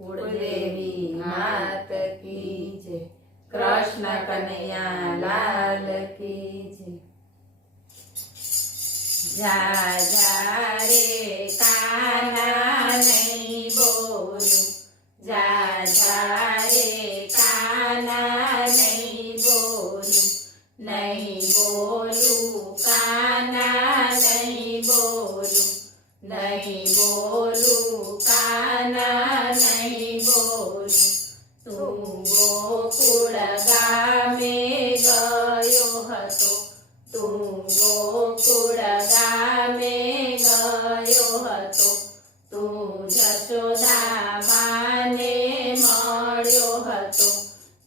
કુળદેવી માત કી જય, કૃષ્ણ કનૈયા લાલ કી જય। જા જા રે કાના નહીં બોલું, જા જા રે કાના નહીં બોલું, નહીં બોલું કાના નહીં બોલું, નહીં બોલું કાના નહીં બોલું। તું ગોકુળ ગામે ગયો હતો, તું ગોકુળ ગામે ગયો હતો, તું જશોદા માને મળ્યો હતો,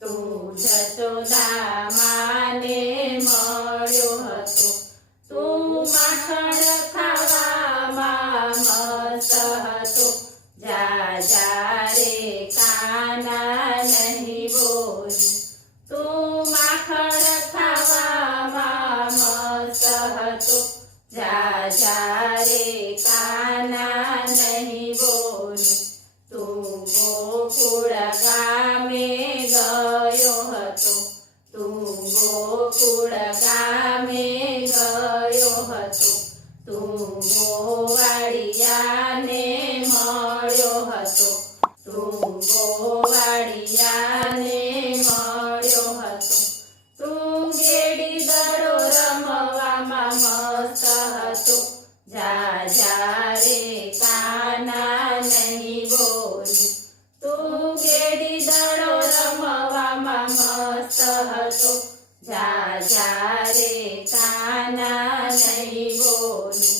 તું જશોદા માને મળ્યો હતો, તું માખણ ખાવામાં મસ્ત હતો। જા જા રે કાના નહીં બોલું, તું માખણ ખાવામાં મસ્ત હતો, જા જા રે કાના નહીં બોલું। તું ગોકુળ ગામે ગયો હતો, તું ગોકુળ ગામે ગયો હતો, તું ગોવાળિયાને મળ્યો હતો, તું ગોવાળિયાને મળ્યો હતો, તું ગેડી દડો રમવામાં મસ્ત હતો, જા જા રે કાના નહીં બોલું, તું ગેડી દડો રમવામાં મસ્ત હતો, જા જા રે કાના નહીં બોલું।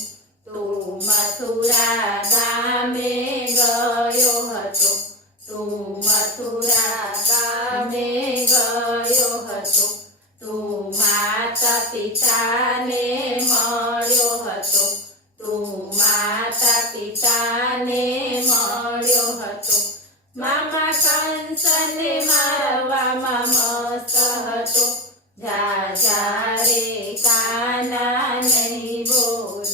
તું મથુરા ગામે ગયો હતો, તું મથુરા ગામે ગયો હતો, તું માતા પિતાને મળ્યો હતો, તું માતા પિતાને મળ્યો હતો, મામા કંસને મારવામાં મસ્ત હતો, જા જા રે કાના નહીં બોલું,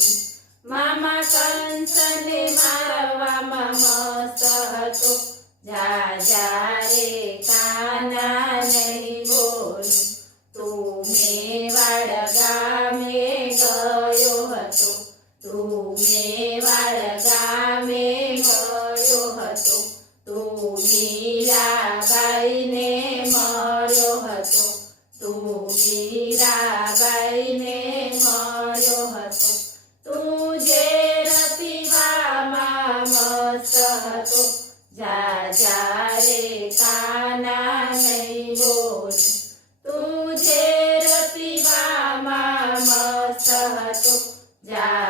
મામા કંસને મારવામાં મસ્ત હતો, જા જા રે કાના નહીં બોલું। તું મેવાડ ગામે ગયો હતો, તું મેવાડ ગામે ગયો હતો, તું મીરાબાઈને મળ્યો હતો, તું મીરાબાઈને મળ્યો હતો, તું ઝેર પીવામાં મસ્ત હતો, જા જા રે કાના નહીં બોલું, તું ઝેર પીવામાં મસ્ત હતો, જા